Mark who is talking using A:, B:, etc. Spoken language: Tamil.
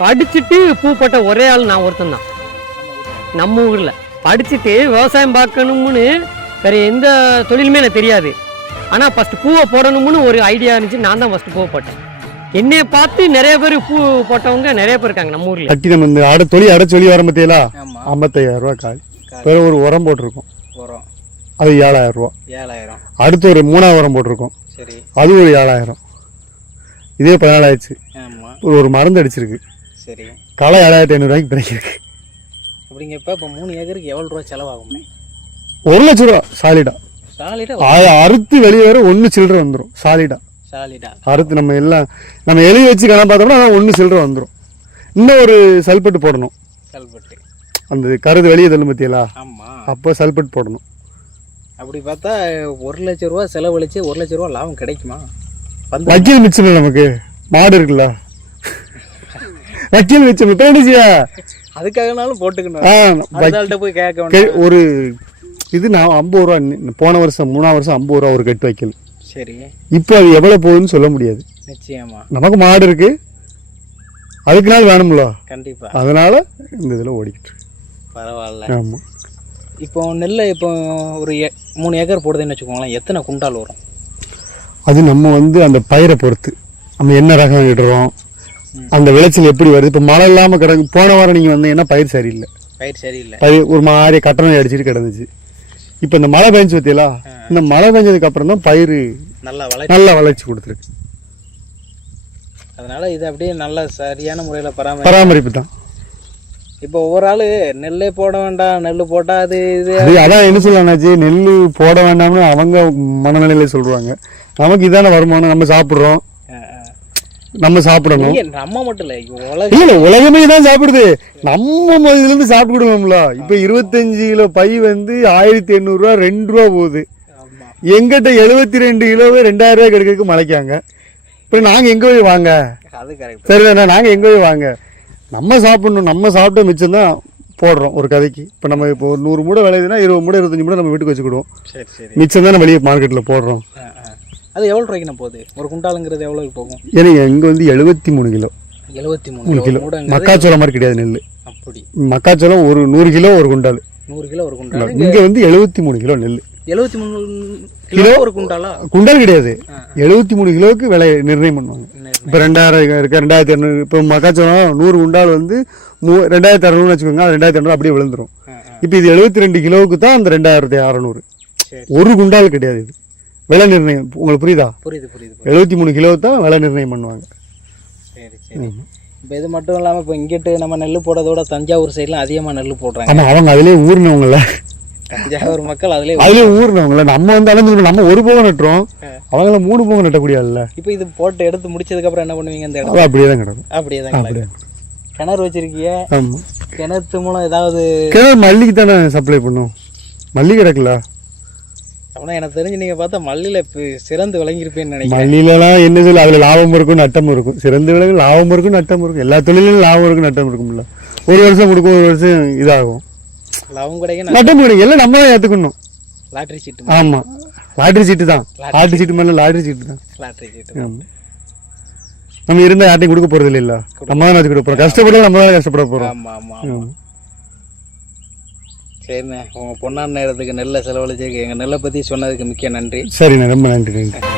A: படிச்சுட்டு பூ போட்ட ஒரே ஆள் நான் ஒருத்தன் தான். நம்ம ஊரில். படிச்சுட்டு விவசாயம் பார்க்கணும்னு வேற எந்த தொழிலுமே எனக்கு தெரியாது. ஆனால் ஃபஸ்ட்டு பூவை போடணும்னு ஒரு ஐடியா இருந்துச்சு. நான் தான் ஃபஸ்ட்டு பூவை போட்டேன். என்னைய பார்த்து நிறைய பேர் பூ போட்டவங்க நிறைய பேர் இருக்காங்க நம்ம ஊரில்.
B: கட்டி நம்ம இந்த அடை தொழில் அடை சொல்லி வர பத்தியலா
C: ஆமா.
B: ஐம்பத்தையாயிரம் ரூபா காய். பிறகு ஒரு உரம் போட்டிருக்கோம்.
C: உரம்.
B: அது ஏழாயிரம் ரூபா
C: ஏழாயிரம்.
B: அடுத்து ஒரு மூணாவது உரம் போட்டிருக்கோம்.
C: சரி.
B: அது ஒரு ஏழாயிரம். இதே பதினாலாயிடுச்சு ஒரு மருந்து அடிச்சிருக்கு.
C: சரி.
B: களை ஏழாயிரத்தி ஐநூறுரூவாய்க்கு பிறக்கிருக்கு
C: அப்படிங்கப்ப இப்போ மூணு ஏக்கருக்கு எவ்வளோ ரூபா செலவாகும்னே?
B: ஒரு லட்ச ரூபா சாலிடா
C: சாலிடா
B: அறுத்து வெளியே வர ஒன்று சில்லற வந்துடும் சாலிடா
C: சாலிடா
B: அறுத்து நம்ம எல்லாம் நம்ம எழுதி வச்சு கணக்கு பார்த்தோம்னா ஒன்று சில்லற வந்துடும் இன்னும் ஒரு சல்பெட்டு போடணும்.
C: கல்வெட்டு
B: அந்த கருது வெளியே தள்ளும் பத்தியலா அப்போ சல்பெட் போடணும்.
C: அப்படி பார்த்தா ஒரு லட்ச ரூபா செலவழிச்சு ஒரு லட்ச ரூபா லாபம் கிடைக்குமா?
B: வக்கீல் மிச்சம் இல்லை நமக்கு. மாடு இருக்குல்ல? வக்கீல் மிச்சம் பேடிச்சியா
C: அதுக்காகனாலும் போட்டுக்கணும். போய் கேட்க
B: ஒரு இது நான் ஐம்பது ரூபா போன வருஷம் மூணாவது வருஷம் ஐம்பது ரூபா ஒரு கட்டு வைக்கல்.
C: சரி.
B: இப்போ அது எவ்வளோ போகுதுன்னு சொல்ல முடியாது.
C: நிச்சயமா.
B: நமக்கு மாடு இருக்கு. அதுக்கு நாள் வேணும்ல.
C: கண்டிப்பா.
B: அதனால இந்த இதில் ஓடிக்கிட்டு.
C: பரவாயில்ல.
B: ஆமா.
C: இப்போ நெல்லை இப்போ ஒரு மூணு ஏக்கர் போடுதுன்னு வச்சுக்கோங்களேன் எத்தனை குண்டால் வரும்?
B: அது நம்ம வந்து அந்த பயிரை பொறுத்து. நம்ம என்ன ரகம் இடுறோம்? அந்த விளைச்சல் எப்படி வருது? இப்போ மழை இல்லாமல் கிடக்கு போன வாரம் நீங்கள் வந்தீங்கன்னா பயிர் சரியில்லை?
C: பயிர் சரியில்லை.
B: பயிர் ஒரு மாதிரி கட்டணம் அடிச்சிட்டு கிடந்துச்சு. இப்போ இந்த மழை பெஞ்சு பத்தியலா இந்த மழை பெஞ்சதுக்கு அப்புறம் தான் பயிர்
C: நல்லா வளை
B: நல்ல வளர்ச்சி கொடுத்துருக்கு.
C: அதனால இது அப்படியே நல்ல சரியான முறையில் பராமரி
B: பராமரிப்பு தான்.
C: இப்போ ஒவ்வொரு ஆளு நெல்லே போட வேண்டாம் நெல் போட்டா அது இது.
B: அது அதான் என்ன சொல்லலாம்னாச்சு நெல் போட வேண்டாம்னு அவங்க மனநிலையில சொல்றாங்க. நமக்கு இதான வருமானம் நம்ம சாப்பிடுறோம். நம்ம சாப்பிடணும்.
C: நம்ம மட்டும் இல்லை உலக
B: இல்ல உலகமே தான் சாப்பிடுது. நம்ம முதல்ல இருந்து சாப்பிடுவோம்ல. இப்ப இருபத்தஞ்சு கிலோ பை வந்து ஆயிரத்தி எண்ணூறு ரூபா ரெண்டு ரூபா போகுது. எங்கிட்ட எழுபத்தி ரெண்டு கிலோவே ரெண்டாயிரம் ரூபாய் கிடைக்கிறதுக்கு மலைக்காங்க. இப்ப நாங்க எங்க போய் வாங்க?
C: அது கரெக்ட்
B: சரிதானே நாங்க எங்க போய் வாங்க? நம்ம சாப்பிடணும் நம்ம சாப்பிட்ட மிச்சம் தான் போடுறோம் ஒரு கதைக்கு. இப்போ நம்ம இப்போ ஒரு நூறு மூடை விளையுதுன்னா இருபது மூடை இருபத்தஞ்சு மூடை நம்ம வீட்டுக்கு வச்சுக்கிடுவோம்.
C: சரி சரி.
B: மிச்சம் தான் வெளியே மார்க்கெட்டில் போடுறோம்.
C: அது எவ்வளோ ரூபாய்க்கு போகுது? ஒரு குண்டாலுங்கிறது எவ்வளோக்கு போகும்?
B: ஏன்னா இங்கே வந்து எழுபத்தி மூணு கிலோ.
C: எழுபத்தி மூணு
B: கிலோ. மக்காச்சோளம் மாதிரி கிடையாது நெல்.
C: அப்படி.
B: மக்காச்சோளம் ஒரு நூறு கிலோ ஒரு குண்டால்
C: நூறு கிலோ ஒரு குண்டால்
B: இங்கே வந்து எழுபத்தி மூணு கிலோ நெல்.
C: எழுபத்தி மூணு கிலோ ஒரு குண்டாலா
B: குண்டால் கிடையாது. எழுபத்தி மூணு கிலோவுக்கு விலை நிர்ணயம் பண்ணுவாங்க. இப்போ ரெண்டாயிரம் இருக்கு ரெண்டாயிரத்தி இரநூறு இப்போ மக்காச்சோளம் நூறு குண்டால் வந்து மூ ரெண்டாயிரத்தி அறநூறுன்னு வச்சுக்கோங்க அது ரெண்டாயிரத்தி இரநூறு அப்படியே
C: அஹ்.
B: இப்போ இது எழுபத்தி ரெண்டு கிலோவுக்கு தான் அந்த ரெண்டாயிரத்தி அறநூறு. ஒரு குண்டால் கிடையாது இது. விலை நிர்ணயம் உங்களுக்கு புரியுதா?
C: புரியுது புரியுது
B: எழுபத்தி மூணு கிலோ தான் விலை நிர்ணயம் பண்ணுவாங்க.
C: சரி சரி. இப்போ இது மட்டும் இல்லாமல் இப்போ இங்கிட்டு நம்ம நெல் போடுறதோட தஞ்சாவூர் சைட்லாம் அதிகமாக நெல் போடுறாங்க.
B: ஆமா அவங்க அதிலே ஊர்னவங்கள
C: தஞ்சாவூர் மக்கள் அதிலே
B: அதிலே ஊர்னவங்கள நம்ம வந்து அலைஞ்சு நம்ம ஒரு போகம் நட்டுறோம். அவங்கள மூணு போகம் நட்டக்கூடிய
C: இப்போ இது போட்டு எடுத்து முடிச்சதுக்கப்புறம் என்ன பண்ணுவீங்க இந்த இடம்
B: அப்படியே தான் கிடக்கும்.
C: அப்படியே தான் கிணறு வச்சிருக்கீங்க.
B: ஆமா.
C: கிணத்து மூலம் ஏதாவது
B: கிணறு மல்லிக்கு தானே சப்ளை பண்ணும் மல்லி கிடக்குல
C: அப்படின்னா எனக்கு தெரிஞ்சு நீங்கள் பார்த்தா மல்லியில் சிறந்து விளங்கியிருப்பேன்னு நினைக்கிறேன்.
B: மல்லியிலலாம் என்ன சொல்லு அதுல லாபம் இருக்கும் நட்டம் இருக்கும். சிறந்த விலங்கு லாபம் இருக்கும் நட்டம் இருக்கும். எல்லா தொழிலும் லாபம் இருக்கும் நட்டம் இருக்கும்ல. ஒரு வருஷம் கொடுக்கும் ஒரு வருஷம் இதாகும்.
C: லாபம் கிடைக்க
B: நட்டம் கிடைக்கும் எல்லாம் நம்ம தான் ஏத்துக்கணும்.
C: லாட்ரி சீட்டு
B: ஆமா. லாட்டரி சீட்டு தான். லாட்டரி சீட்டு மேல லாட்டரி சீட்டு தான்.
C: லாட்ரி சீட்டு.
B: நம்ம இருந்தா யார்ட்டையும் கொடுக்க போறது இல்ல நம்ம தான் வச்சுக்கிட்டு போறோம். கஷ்டப்பட நம்ம தான் கஷ்டப்பட போறோம்.
C: ஆமாம் ஆமாம் ஆமாம்
B: ஆமா.
C: சரிண்ணே உங்கள் பொண்ணான நேரத்துக்கு நெல்லை செலவழிச்சு எங்கள் நெல்லை பற்றி சொன்னதுக்கு மிக்க நன்றி.
B: சரிண்ணே ரொம்ப நன்றி நன்றி